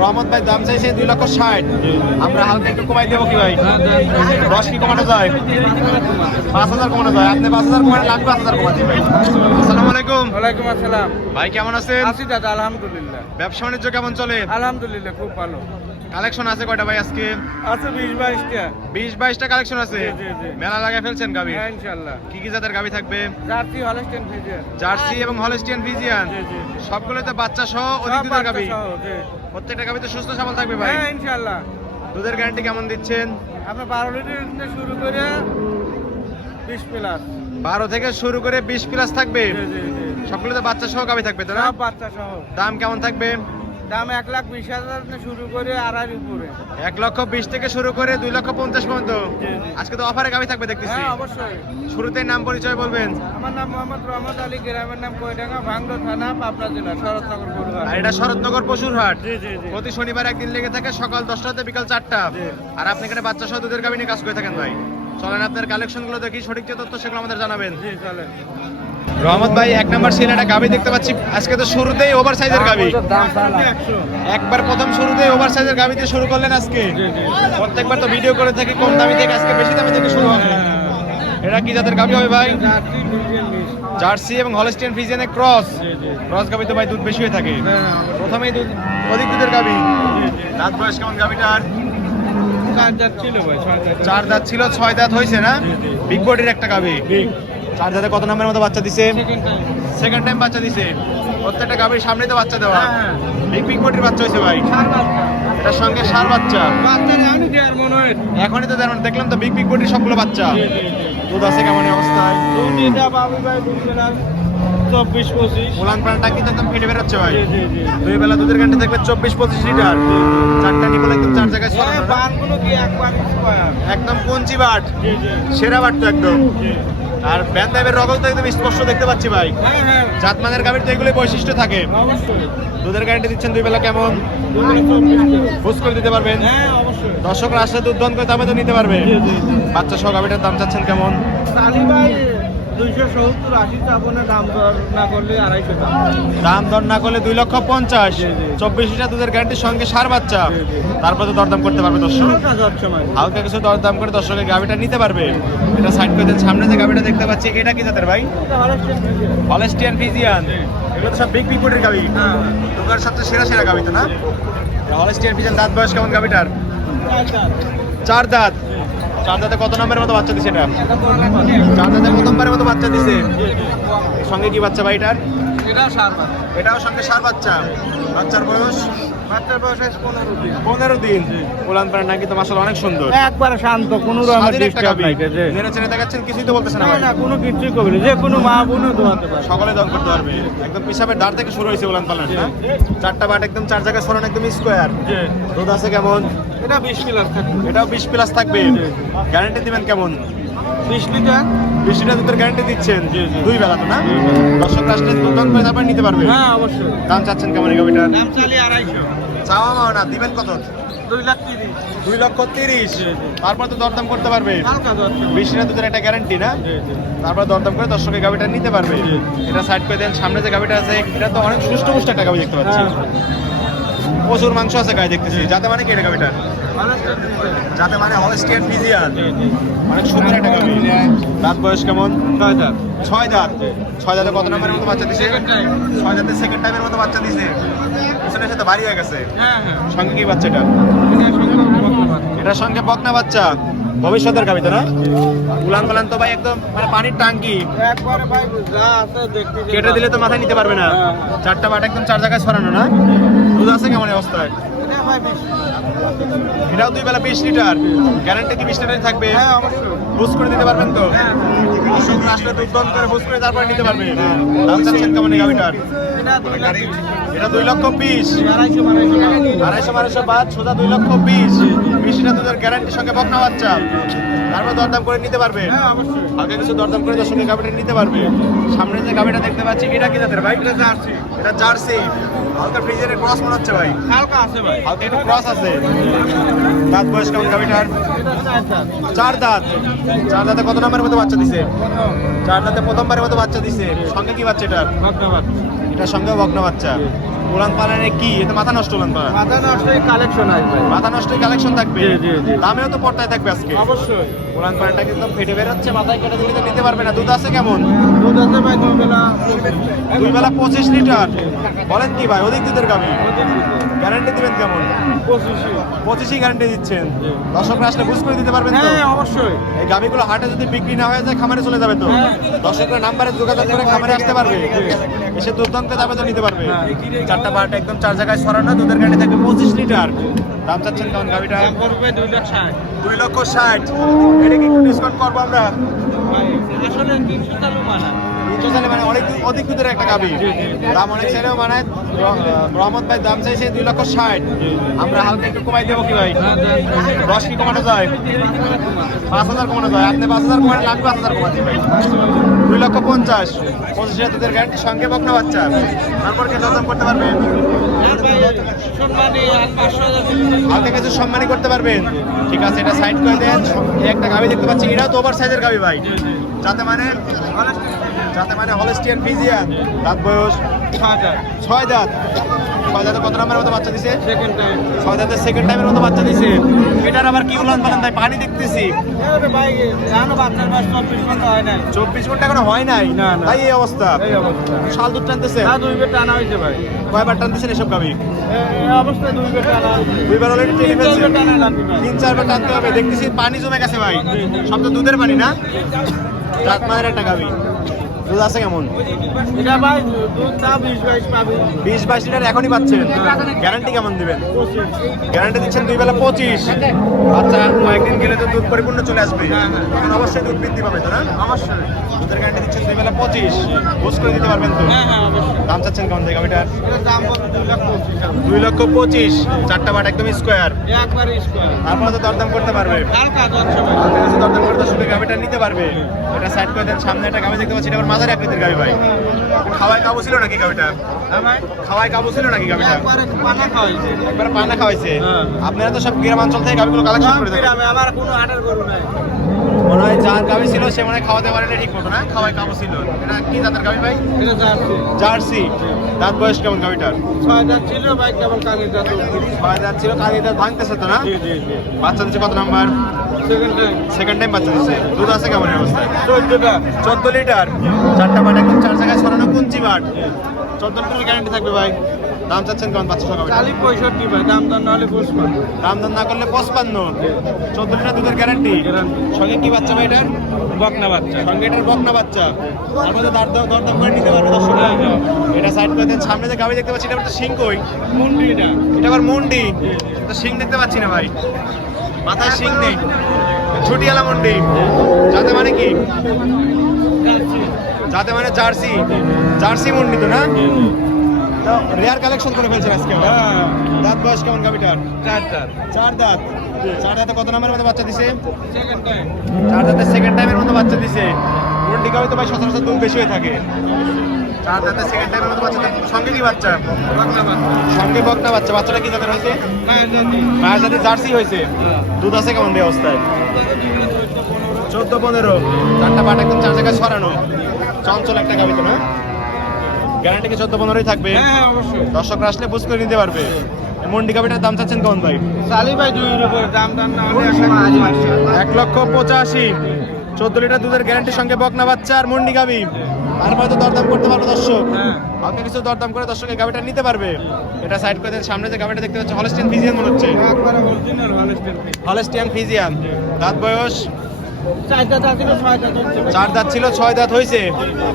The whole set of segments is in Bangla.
রহমত ভাই দাম চাইছে 2,60,000। আমরা হালকা একটু কমাই দেবো কি ভাই? 10 কি কমানো যায়? 5,000 কমানো যায়। আপনি 5,000 কমানো লাগবে, 5,000 কমা দিবেন। আসসালামু আলাইকুম। ওয়ালাইকুম আসসালাম। ভাই কেমন আছেন? আছি দাদা, আলহামদুলিল্লাহ। ব্যবসা বাণিজ্য কেমন চলে? আলহামদুলিল্লাহ, খুব ভালো। কালেকশন আছে কয়টা ভাই আজকে? আছে 20-22টা। 20-22টা কালেকশন আছে। জি, জি। মেলা লাগায় ফেলছেন গাবি? হ্যাঁ, ইনশাআল্লাহ। কি কি জাতের গাবি থাকবে? Jersey, Holstein Friesian. জার্সি এবং হলস্টিয়ান ফ্রিজিয়ান। জি, জি। সবগুলোতে বাচ্চা সহ অধিক সব দুধের বাচ্চা গাবি। সহ, জি। প্রত্যেকটা গাবিতে সুস্থ সবল থাকবে ভাই? হ্যাঁ, ইনশাআল্লাহ। দুধের গ্যারান্টি কেমন দিচ্ছেন? আপনি 12 লিটার থেকে শুরু করে 20 প্লাস। 12 থেকে শুরু করে 20 প্লাস থাকবে। জি, জি, জি। সবগুলোতে বাচ্চা সহ গাবি থাকবে তাই না? সব বাচ্চা সহ। দাম কেমন থাকবে? দাম 1,20,000 থেকে শুরু করে 2.5 উপরে। 1,20,000 থেকে শুরু করে 2,50,000 পর্যন্ত। জি, জি। আজকে তো অফারে গাবি থাকবে দেখতেছি। হ্যাঁ, অবশ্যই। শুরুতেই নাম পরিচয় বলবেন। আমার নাম মোহাম্মদ রহমত আলী, গ্রামের নাম কয়ডাঙ্গা, ভাঙ্গা থানা, পাবনা জেলা, শরৎনগর গরুহাট। আর এটা শরৎনগর পশুরহাট। জি, জি, জি। প্রতি শনিবার একদিন লেগে থাকে, সকাল 10টা থেকে বিকাল 4টা। জি। আর আপনি এখানে বাচ্চা সহ দুধের গাবি নিয়ে কাজ করে থাকেন ভাই। চলেন আপনার কালেকশন গুলো দেখি, সঠিক যে তথ্য সেগুলো আমাদের জানাবেন। জি, চলেন। রহমত ভাই, 1 নাম্বার সিরিয়াল একটা গাবি দেখতে পাচ্ছি। আজকে তো শুরুতেই ওভার সাইজের গাবি। দাম 100। একবার প্রথম শুরুতেই ওভার সাইজের গাবি দিয়ে শুরু করলেন আজকে। জি, জি। প্রত্যেকবার তো ভিডিও করে থাকি কম দামি থেকে, আজকে বেশি দামি থেকে শুরু হবে। এটা কি জাতের গাবি হবে ভাই? Jersey, Friesian mix. জার্সি এবং হলস্টিয়ান ফ্রিজিয়ানের ক্রস। জি, জি। ক্রস গাবি তো ভাই দুধ বেশি হয়ে থাকে। হ্যাঁ, প্রথমেই দুধ অধিক দুধের গাবি। দাঁত বয়স কেমন গাবিটার? 4 দাঁত ছিল ভাই, 6 দাঁত। 4 দাঁত ছিল, 6 দাঁত হয়েছে না? জি, জি। বিগ বডির একটা গাবি। 4 দাঁতে কত নম্বরের মতো বাচ্চা দিছে? Second time. সেকেন্ড টাইম বাচ্চা দিছে। প্রত্যেকটা গাবির সামনে তো বাচ্চা দেওয়া। হ্যাঁ, বিগ বডির বাচ্চা হয়েছে ভাই। 4 বাচ্চা। এটার সঙ্গে ষাঁড় বাচ্চা। বাচ্চা জানি কি আর মনে হয়। এখনই তো দেখলাম তো বিগ বডির সবগুলো বাচ্চা। জি, জি, জি। দুধ আছে কেমন এই অবস্থায়? দুধটা বাবু ভাই 2 প্লাস 24-25। উলান প্রাণটা কিন্তু একদম ফেটে বেরোচ্ছে ভাই। জি, জি, জি। দুই বেলা দুধের গান্ডে থাকবে 24-25 লিটার। 4টা নিবল একদম 4 জায়গায় এই সরানো না? বানগুলো কি একবার স্কয়ার। একদম কঞ্চি বাট, জি, জি। সেরা বাট তো একদম। জি। আর ব্যান্ডাইবের রগল তো একদম স্পষ্ট দেখতে পাচ্ছি ভাই। হ্যাঁ, হ্যাঁ। জাতমানের গাভীর তো এগুলোই বৈশিষ্ট্য থাকে। অবশ্যই। দুধের গ্যারান্টি দিচ্ছেন দুই বেলা কেমন? 2 প্লাস 24। বুঝ করে দিতে পারবেন? হ্যাঁ, অবশ্যই। দর্শকরা আসলে দুধ দন করে দামে তো নিতে পারবে। জি, জি, জি। বাচ্চা সহ গাভীটার দাম চাচ্ছেন কেমন? তালি ভাই 270-80 চাবো না, দাম দর না করলে 250 দাম। দাম দর না করলে 2,50,000। জি, জি। 24 লিটার দুধের গ্যারান্টির সঙ্গে ষাঁড় বাচ্চা। জি, জি। তারপর তো দরদাম করতে পারবে দর্শক। হালকা জ্বর সময়। হালকা কিছু দরদাম করে দর্শকের গাভীটা নিতে পারবে। এটা সাইড করে দেন। সামনে যে গাভীটা দেখতে পাচ্ছি, এটা কি জাতের ভাই? এটা হলস্টাইন ফ্রিজিয়ান। Holstein Friesian. এগুলো তো সব বিগ বডির গাভী। হ্যাঁ, হ্যাঁ। দুগার সবচেয়ে সেরা সেরা গাভী তো না? Holstein Friesian. দাঁত বয়স কেমন গাভীটার? 4 দাঁত। 4 দাঁত। 4 দাঁতে কত নম্বরের মতো বাচ্চা দিছে এটা? এটা বড় বাচ্চা। 4 দাঁতে প্রথমবারের মতো বাচ্চা দিছে। জি, জি। সঙ্গে কি বাচ্চা ভাই এটার? এটা 7 বাচ্চা। এটাও সঙ্গে ষাঁড় বাচ্চা। বাচ্চার বয়স বাচ্চার বয়স 15 দিন। 15 দিন। উলান পাড়া নাকি তো মাশাআল্লাহ অনেক সুন্দর। একবারে শান্ত, কোনো রকমের স্বাধীন একটা ডিস্টার্ব গাভী। নাই। জি। নেড়ে চেড়ে দেখাচ্ছেন, কিছুই তো বলতেছে না না, ভাই। না, কোনো কিছুই করবে না। যে কোনো মা বোনও দোয়াতে পারে। সকলে দন করতে পারবে। একদম পিসাবের দাঁড় থেকে শুরু হয়েছে উলান পালান না? 4টা বাট একদম 4 জায়গায় সরান, একদম স্কোয়ার। জি। দুধ আছে কেমন? এটা 20 প্লাস থাকবে। এটাও 20 প্লাস থাকবে। গ্যারান্টি দিবেন কেমন? 20 লিটার। 20 লিটার দুধের গ্যারান্টি দিচ্ছেন। জি, জি। দুই বেলা তো না? দর্শক আসলে দুধ দন করে তারপর নিতে পারবে। হ্যাঁ, অবশ্যই। দাম চাচ্ছেন কেমন এই গাভীটার? দাম চালি 250। চাওয়া মাও না, দিবেন কত? 2,30,000। 2,30,000। জি, জি। তারপর তো দরদাম করতে পারবে। হালকা জ্বর সময়। 20 লিটার দুধের একটা গ্যারান্টি না? জি, জি। তারপর দরদাম করে দর্শকের গাভীটা নিতে পারবে। জি। এটা সাইড করে দেন। সামনে যে গাভীটা আছে, এটা তো অনেক সুষ্ঠু পুষ্ট একটা গাভী দেখতে পাচ্ছি। হ্যাঁ। প্রচুর মাংস আছে গায়ে দেখতেছি। যাতে মানে কি এটা গাভীটা? Holstein Friesian. যাতে মানে হলস্টিয়ান ফ্রিজিয়ান। জি, জি। অনেক সুন্দর একটা গাভী। দাঁত বয়স কেমন? 6 দাঁত। 6 দাঁত। 6 দাঁতে কত নম্বরের মতো বাচ্চা দিছে? Second time. 6 দাঁতে সেকেন্ড টাইমের মতো বাচ্চা দিছে। পিছনের সাথে ভারী হয়ে গেছে। হ্যাঁ, হ্যাঁ। সঙ্গে কি বাচ্চা এটা? এটা সংখ্যা বর্তমান। এটার সঙ্গে বকনা বাচ্চা। ভবিষ্যতের গাভী তো না? উলান পালান তো ভাই একদম মানে পানির টাঙ্কি। একবারে ভাই যা আছে দেখতে কেটে দিলে তো মাথায় নিতে পারবে না। হ্যাঁ। 4টা বাট একদম 4 জায়গায় ছড়ানো না? দুধ আছে কেমন এই অবস্থায়? এটা ভাই 20। এটাও দুই বেলা 20 লিটার। গ্যারান্টি কি 20 লিটারই থাকবে? হ্যাঁ, অবশ্যই। বুঝ করে দিতে পারবেন তো? হ্যাঁ। দর্শকরা আসলে দুধ দন করে বুঝ করে তারপর নিতে পারবে। দাম চাচ্ছেন কেমন এই গাভীটার? এটা 2,30,000। এটা 2,20,000। 250 250 বাদ সোজা 2,20,000। 20 লিটার দুধের গ্যারান্টির সঙ্গে বকনা বাচ্চা। তারপর দরদাম করে নিতে পারবে। হ্যাঁ, অবশ্যই। হালকা কিছু দরদাম করে দর্শকের গাভীটা নিতে পারবে। সামনে যে গাভীটা দেখতে পাচ্ছি, এটা কি জাতের ভাই? এটা জার্সি। এটা জার্সি। হালকা ফ্রিজের ক্রস মনে হচ্ছে ভাই। হালকা আছে ভাই। হালকা একটু ক্রস আছে। দাঁত বয়স কেমন গাভীটার? এটা 4 দাঁত। 4 দাঁত। 4 দাঁতে কত নম্বরের মতো বাচ্চা দিছে? 4 দাঁতে প্রথমবারের মতো বাচ্চা দিছে। সঙ্গে কি বাচ্চা এটার? ধন্যবাদ। এটার সঙ্গে বকনা বাচ্চা। উলান পালানে কি এটা মাথা নষ্ট উলান পালান? মাথা নষ্টই কালেকশন আসবে ভাই। মাথা নষ্টই কালেকশন থাকবে। জি, জি, জি। দামেও তো পর্দায় থাকবে আজকে। অবশ্যই। উলান পালানটা কিন্তু ফেটে বের হচ্ছে, মাথায় কেটে দিলে তো নিতে পারবে না। দুধ আছে কেমন? দুধ আছে ভাই 2 বেলা। 2 বেলা 25 লিটার। বলেন কি ভাই, অধিক দুধের গাভী। গ্যারান্টি দিবেন কেমন? 25ই গ্যারান্টি দিচ্ছেন। দর্শকরা আসলে বুঝ করে দিতে পারবেন তো? হ্যাঁ অবশ্যই। এই গাভীগুলো হাটে যদি বিক্রি না হয়ে যায় খামারে চলে যাবে তো? হ্যাঁ। দর্শকরা নাম্বারে যোগাযোগ করে খামারে আসতে পারবে, এসে দুধ দামে তো নিতে পারবে। হ্যাঁ। চারটা পার্ট একদম 4 জায়গায় সরানো, দুধের গ্যারান্টি থাকবে 25 লিটার। দাম চাচ্ছেন কেমন গাভীটা? দাম পড়বে 2,60,000 2,60,000। এটা কি একটু ডিসকাউন্ট করবো আমরা? ভাই। আসলে 300 চালু মানা। মানে অনেক অধিক দুধের একটা গাভী, দাম অনেক ছেলেও মানায়। রহমত ভাই দাম চাইছে 2,60,000। আমরা হালকা একটু কমাই দেবো কি ভাই? 10 কি কমানো যায়? 5,000 কমানো যায়। আপনি 5,000 কমানো, লাগবে 5,000 কমাতে ভাই। 2,50,000। 25,000 দুধের গ্যারান্টি, সঙ্গে বকনা বাচ্চা। তারপর কে দরদাম করতে পারবেন? আর ভাই সম্মানী আর 500 হালকা কিছু সম্মানই করতে পারবেন। ঠিক আছে, এটা সাইড করে দেন। এই একটা গাভী দেখতে পাচ্ছি, এটাও তো ওভার সাইজের গাভী ভাই। যাতে মানে হলস্টিয়ান ফ্রিজিয়ান। দাঁত বয়স 6 দাঁত। 6 দাঁত। 6 দাঁতে কত নম্বরের মতো বাচ্চা দিছে? Second time. 6 দাঁতে সেকেন্ড টাইমের মতো বাচ্চা দিছে। এটার আবার কি উলান পালান ভাই? পানি দেখতেছি। আরে ভাই জানো বাচ্চার বয়স 24 ঘন্টা হয় নাই। 24 ঘন্টা এখনো হয় নাই। না, না। তাই এই অবস্থা। এই অবস্থা। শাল দুধ টানতেছে। না 2 বেলা টানা হয়েছে ভাই। কয়বার টানতেছেন এসব গাভী? এই অবস্থায় 2 বেলা টানা হয়েছে। 2 বার অলরেডি টেনে ফেলছে। 3 টানা লাগবে ভাই। 3-4 বার টানতে হবে। দেখতেছি পানি জমে গেছে ভাই। সব তো দুধের পানি না? রাত মায়ের একটা গাভী। দুধ আছে কেমন? এটা ভাই দুধ তা 20-22 পাবে। 20-22 লিটার এখনই পাচ্ছেন। গ্যারান্টি কেমন দিবেন? গ্যারান্টি দিচ্ছেন 2 বেলা 25। আচ্ছা, কয়েকদিন গেলে তো দুধ পরিপূর্ণ চলে আসবে। তখন অবশ্যই দুধ বৃদ্ধি পাবে তো না? অবশ্যই। দুধের গ্যারান্টি দিচ্ছেন 2 বেলা 25। বুঝ করে দিতে পারবেন তো? হ্যাঁ হ্যাঁ অবশ্যই। দাম চাচ্ছেন কেমন থেকে গাভিটার? এটা দাম বলতে 2,25,000। 2,25,000। চারটা বাট একদম স্কোয়ার। একবারে স্কয়ার। তারপরে তো দরদাম করতে পারবে। হালকা যাচ্ছে ভাই। হালকা কিছু দরদাম করে দর্শকের গাভিটা নিতে পারবে। এটা সাইড করে দেন। সামনে একটা গাভি দেখতে পাচ্ছি, এটা আবার মাঝারি আকৃতির গাভি ভাই। খাওয়ায় কাবু ছিল নাকি গাভিটা? হ্যাঁ ভাই। খাওয়ায় কাবু ছিল নাকি গাভিটা? একবারে পানা খাওয়াইছে। একবার পানা খাওয়াইছে। হ্যাঁ। আপনারা তো সব গ্রামাঞ্চল থেকে গাভিগুলো কালেকশন করে থাকেন। গ্রামে আমার কোনো হাটের গরু নাই। মনে হয় যার গাভি ছিল সে মনে হয় খাওয়াতে পারে না ঠিক মতো না? খাওয়ায় কাবু ছিল। এটা কি জাতের গাভি ভাই? এটা জার্সি। জার্সি। দাঁত বয়স কেমন গাভিটার? 6 দাঁত ছিল ভাই কেবল কানে দাঁত। 6 দাঁত ছিল, কাঁধে দাঁত ভাঙতেছে তো না? জি জি জি। বাচ্চা দিচ্ছে কত number? Second time. Second time বাচ্চা দিচ্ছে। দুধ আছে কেমন এই অবস্থায়? 14টা। 14 লিটার। চারটা বাট একদম 4 জায়গায় ছড়ানো কুঞ্চি বাট। 14 লিটার গ্যারান্টি থাকবে ভাই। দাম চাচ্ছেন কেমন বাচ্চা সহ গাভিটা? 40-65 ভাই দাম দর না হলে বুঝবো। দাম দাম না করলে 55। 14 লিটার দুধের গ্যারান্টি। সঙ্গে কি বাচ্চা ভাই এটার? বকনা বাচ্চা। সঙ্গে এটার বকনা বাচ্চা। আমাদের দরদাম করে নিতে পারবে দর্শক। এটা সাইড করে দেন। সামনে যে গাভি দেখতে পাচ্ছি, এটা তো শিং কই? মুন্ডিটা। এটা আবার মুন্ডি। তো শিং দেখতে পাচ্ছি না ভাই, মাথায় শিং নেই। ছুটিয়ালা মুন্ডি। যাতে মানে কি? যাতে মানে জার্সি। জার্সি মুন্ডি তো না? তো রেয়ার কালেকশন করে ফেলছেন আজকে। হ্যাঁ। দাঁত বয়স কেমন গাভিটার? 4 দাঁত। 4 দাঁত। 4 দাঁতে কত নাম্বারের মতো বাচ্চা দিছে? Second time. 4 দাঁতে সেকেন্ড টাইমের মতো বাচ্চা দিছে। মুন্ডি গাভি তো ভাই সচরাচর দুধ বেশি হয়ে থাকে। 4 দাঁতে সেকেন্ড টাইমের মতো বাচ্চা দিছে। সঙ্গে কি বাচ্চা? বকনা বাচ্চা। সঙ্গে বকনা বাচ্চা। বাচ্চাটা কি জাতের হয়েছে? হ্যাঁ জাতি। মায়ের সাথে জার্সি হয়েছে। দুধ আছে কেমন এই অবস্থায়? 14-15। চারটা বাট একদম 4 জায়গায় ছড়ানো। চঞ্চল একটা গাভি তো না? গ্যারান্টি কি 14-15ই থাকবে? হ্যাঁ হ্যাঁ অবশ্যই। দর্শকরা আসলে বুঝ করে নিতে পারবে। মন্ডি গাভিটার দাম চাচ্ছেন কেমন ভাই? চালি ভাই 2 এর উপরে দাম দাম না হলে 1,85,000। 14 লিটার দুধের গ্যারান্টির সঙ্গে বকনা বাচ্চা আর মন্ডি গাভি। তারপরে তো দরদাম করতে পারবে দর্শক। হ্যাঁ। আপনি কিছু দরদাম করে দর্শকের গাভিটা নিতে পারবে। এটা সাইড করে দেন। সামনে যে গাভিটা দেখতে পাচ্ছি, হলস্টিয়ান ফ্রিজিয়ান মনে হচ্ছে। একবারে অরিজিনাল হলস্টেইন। Holstein Friesian. দাঁত বয়স? 4 দাঁত আছে 6 দাঁত হচ্ছে। 4 দাঁত ছিল, 6 দাঁত হয়েছে।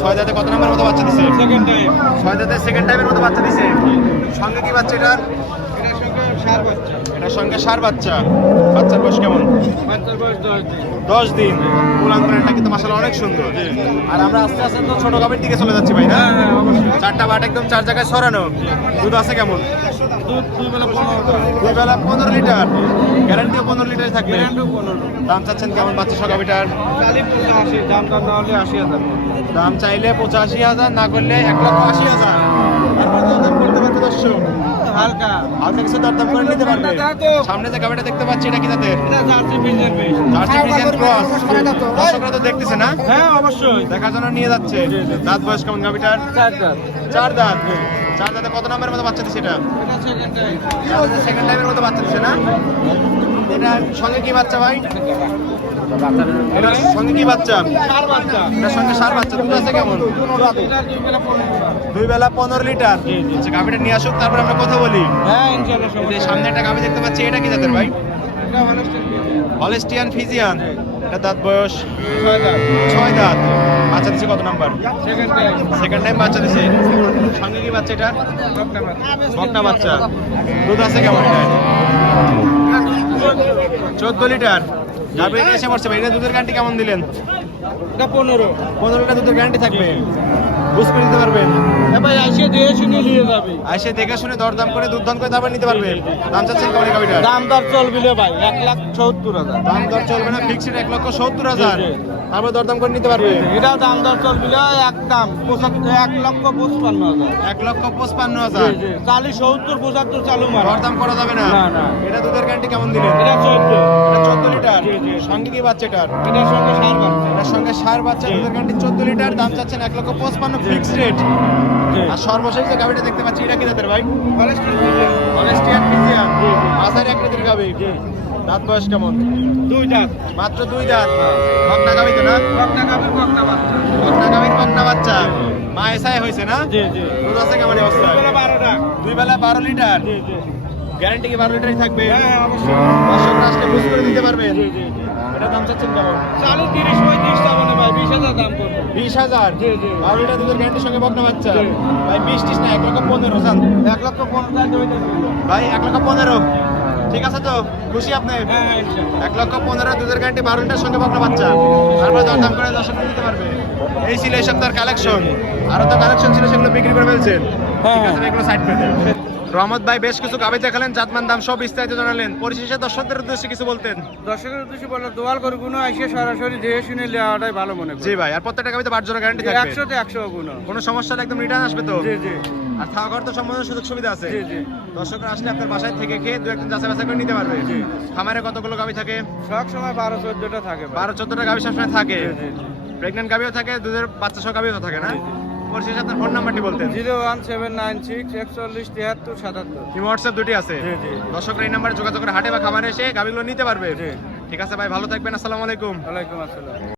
6 দাঁতে কত নাম্বার মতো বাচ্চা দিছে? Second time. 6 দাঁতে সেকেন্ড টাইমের মতো বাচ্চা দিছে। সঙ্গে কি বাচ্চা এটার? এটার সঙ্গে সার বাচ্চা। এটার সঙ্গে সার বাচ্চা। বাচ্চার বয়স কেমন? বাচ্চার বয়স 10 দিন। 10 দিন। উলান পালানটা কিন্তু মাশাআল্লাহ অনেক সুন্দর। আর আমরা আস্তে আস্তে তো ছোট গাভীর দিকে চলে যাচ্ছি ভাই না? হ্যাঁ হ্যাঁ অবশ্যই। চারটা বাট একদম 4 জায়গায় ছড়ানো। দুধ আছে কেমন? দুধ 2 বেলা 15টা। 2 বেলা 15 লিটার। গ্যারান্টিও 15 লিটার থাকবে। গ্যারান্টি 15। দাম চাচ্ছেন কেমন বাচ্চা সহ গাভীটার? চালি 85 দাম দাম না হলে 80,000। দাম চাইলে 85,000, না করলে 1,80,000। তারপর তো দাম করতে পারবে দর্শক। হালকা হালকা কিছু দরদাম করে নিতে পারবে। সামনে যে গাবিটা দেখতে পাচ্ছি এটা কি জাতের? এটা জার্সি ফিজিয়ান বেশ। Jersey Friesian cross. দর্শকরা তো দেখতেছে না? হ্যাঁ অবশ্যই। দেখার জন্য নিয়ে যাচ্ছে। দাঁত বয়স কেমন গাবিটার? 4 দাঁত। 4 দাঁত। 4 দাঁতে কত নম্বরের মতো বাচ্চা দিচ্ছে এটা? এটা সেকেন্ড টাইম। সেকেন্ড টাইমের মতো বাচ্চা দিচ্ছে না? এটা সঙ্গে কি বাচ্চা ভাই? এটার সঙ্গে কি বাচ্চা? চার বাচ্চা। এটার সঙ্গে সার বাচ্চা। দুধ আছে কেমন? এটা 2 বেলা 15। 2 বেলা 15 লিটার। আচ্ছা গাবিটা নিয়ে আসুক তারপর আমরা কথা বলি। হ্যাঁ ইনশাআল্লাহ এই যে সমস্যা সামনে একটা গাবি দেখতে পাচ্ছি এটা কি জাতের ভাই? এটা হলস্টাইন ফিজিয়ান। Holstein Friesian. এটা দাঁত বয়স 6 দাঁত। 6 দাঁত। বাচ্চা দিচ্ছে কত number? Second time. Second time বাচ্চা দিচ্ছে। সঙ্গে কি বাচ্চা এটা? ডক্টর বাচ্চা। বকনা বাচ্চা। দুধ আছে কেমন এটা? 14 লিটার। গাভী এসে পড়ছে ভাই। এটা দুধের গ্যারান্টি কেমন দিলেন? এটা 15। 15 লিটার দুধের গ্যারান্টি থাকবে। বুঝ করে নিতে পারবেন। এ ভাই আইসে দিয়ে শুনে নিয়ে যাবে। এসে দেখে শুনে দরদাম করে দুধ দাম করে তারপর নিতে পারবে। দাম চাচ্ছেন কেমন গাভীটা? দাম দর চলবে ভাই 1,70,000। দাম দর চলবে না, ফিক্সড 1,70,000। জি, জি। তারপর দরদাম করে নিতে পারবে। এটাও দাম দর চলবে একদম 1,55,000। 1,55,000। 40, 70, 75 চালু মার। দরদাম করা যাবে না। না, না। এটা দুধের গ্যারান্টি কেমন দিলেন? এটা 14। এটা 14 লিটার। জি, জি। সঙ্গে কি বাচ্চা এটার? এটার সঙ্গে সার বাচ্চা। এটার সঙ্গে সার বাচ্চা, দুধের গ্যারান্টি 14 লিটার। দাম চাচ্ছেন 1,55,000 ফিক্সড রেট। জি। আর সর্বশেষ যে গাভীটা দেখতে পাচ্ছি এটা কি জাতের ভাই? Holstein Friesian. Holstein Friesian. জি, জি। মাঝারি আকৃতির গাভী। দাঁত বয়স কেমন? 2 দাঁত। মাত্র 2 দাঁত। বকনা গাভী তো না? বকনা গাভীর বকনা বাচ্চা। বকনা গাভীর বকনা বাচ্চা। মা এসআই হয়েছে না? জি জি। দুধ আছে কেমন অবস্থায়? 12 টাকা। 2 বেলা 12 লিটার। জি জি। গ্যারান্টি কি 12 লিটারই থাকবে? হ্যাঁ অবশ্যই। দর্শকরা আসলে বুঝ করে দিতে পারবেন। জি জি জি। এটার দাম চাচ্ছেন কেমন? 40, 30, 35 টাকা মানে ভাই 20,000 দাম করবো। 20,000। জি, জি। 12 লিটার দুধের গ্যারান্টির সঙ্গে বকনা বাচ্চা। জি। ভাই 20 না 1,15,000 চান। 1,15,000 হইতেছে। ভাই 1,15,000। ঠিক আছে তো? খুশি আপনি? হ্যাঁ ইনশাআল্লাহ। 1,15,000 দুধের গ্যারান্টি 12 লিটার সঙ্গে বকনা বাচ্চা। তারপরে দরদাম করে দর্শক নিতে পারবে। এই ছিল এই সপ্তাহের কালেকশন। আরো তো কালেকশন ছিল সেগুলো বিক্রি করে ফেলছেন। ঠিক আছে এগুলো সাইড করে দেন। রহমত ভাই বেশ কিছু গাভী দেখালেন, জাতমান দাম সব বিস্তারিত জানালেন। পরিশেষে দর্শকদের উদ্দেশ্যে কিছু বলতেন? দর্শকের উদ্দেশ্যে বলে দোয়াল করে গুণ আইসে সরাসরি দেখে শুনে নেওয়াটাই ভালো মনে করি। জি ভাই, আর প্রত্যেকটা গাভীতে 12 জোড়া গ্যারান্টি থাকবে। 100 তে 100 গুণ। কোনো সমস্যা হলে একদম রিটার্ন আসবে তো? জি জি আর থাকা খাওয়ার তো সম্পূর্ণ সুযোগ সুবিধা আছে। জি জি। দর্শকরা আসলে আপনার বাসায় থেকে খেয়ে 2-1 দিন যাচাই বাছাই করে নিতে পারবে। জি। খামারে কতগুলো গাভী থাকে? সব সময় 12-14টা থাকে ভাই। 12-14টা গাভী সবসময় থাকে। জি, জি, জি। প্রেগনেন্ট গাভীও থাকে, দুধের বাচ্চা সহ গাভীও থাকে না? জি, জি। পরিশেষে আপনার ফোন নাম্বারটি বলতেন? 01796 41 73 77। কি হোয়াটসঅ্যাপ দুটি আছে? জি জি। দর্শকরা এই নাম্বারে যোগাযোগ করে হাটে বা খামারে এসে গাভীগুলো নিতে পারবে। জি। ঠিক আছে ভাই, ভালো থাকবেন। আসসালামু আলাইকুম। ওয়ালাইকুম আসসালাম।